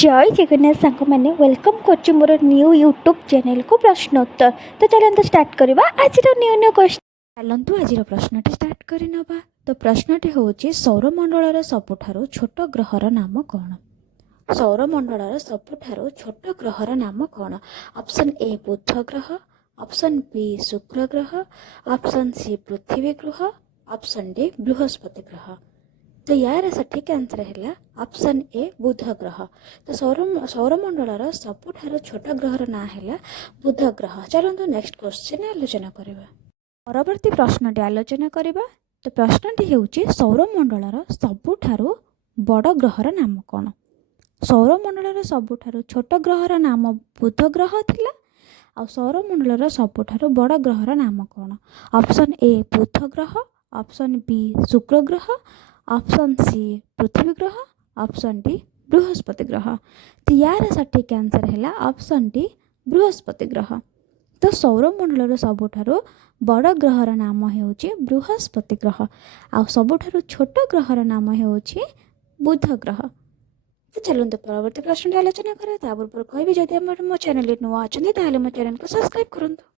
जय जगन्नाथ सांग मैंने वेलकम कर मोर न्यू यूट्यूब चैनल को प्रश्नोत्तर। तो चलते स्टार्ट करवा आज न्यू न्यू क्वेश्चन। चलतु आज प्रश्न स्टार्ट करनवा। तो प्रश्नटी हूँ सौरमंडल सबुठारु छोट ग्रहर नाम कौन। सौरमंडल सबुठारु छोट ग्रहर नाम कौन। ऑप्शन ए बुध ग्रह, ऑप्शन बी शुक्र ग्रह, ऑप्शन सी पृथ्वी ग्रह, ऑप्शन डी बृहस्पति ग्रह। तो यार सठिक आंसर है ऑप्शन ए बुध ग्रह। तो सौरमंडल सबुठार छोट ग्रहर ना है बुध ग्रह। चलते नेक्स्ट क्वेश्चन आलोचना करवा। परवर्ती प्रश्न आलोचना करवा। तो प्रश्नटी हूँ सौरमंडल सबुठार बड़ ग्रहर नाम कौन। सौरमंडल सबुठार छोट ग्रहर नाम बुध ग्रह थिला। आ सौरमंडल सबुठार बड़ ग्रहर नाम कौन। ऑप्शन ए बुध ग्रह, ऑप्शन बी शुक्र ग्रह, ऑप्शन सी पृथ्वी ग्रह, ऑप्शन डी बृहस्पति ग्रह। तो यार सठिक आंसर है ऑप्शन डी बृहस्पति ग्रह। तो सौरमंडल सबुठार बड़ ग्रहर नाम हो बृहस्पति ग्रह। आ सबुठार छोट ग्रहर नाम हो बुध ग्रह। तो चलते परवर्ती प्रश्न आलोचना करें। पूर्व कहि जदि मो चैनल नुआ अच्छा मो चैनल को सब्सक्राइब करूँ।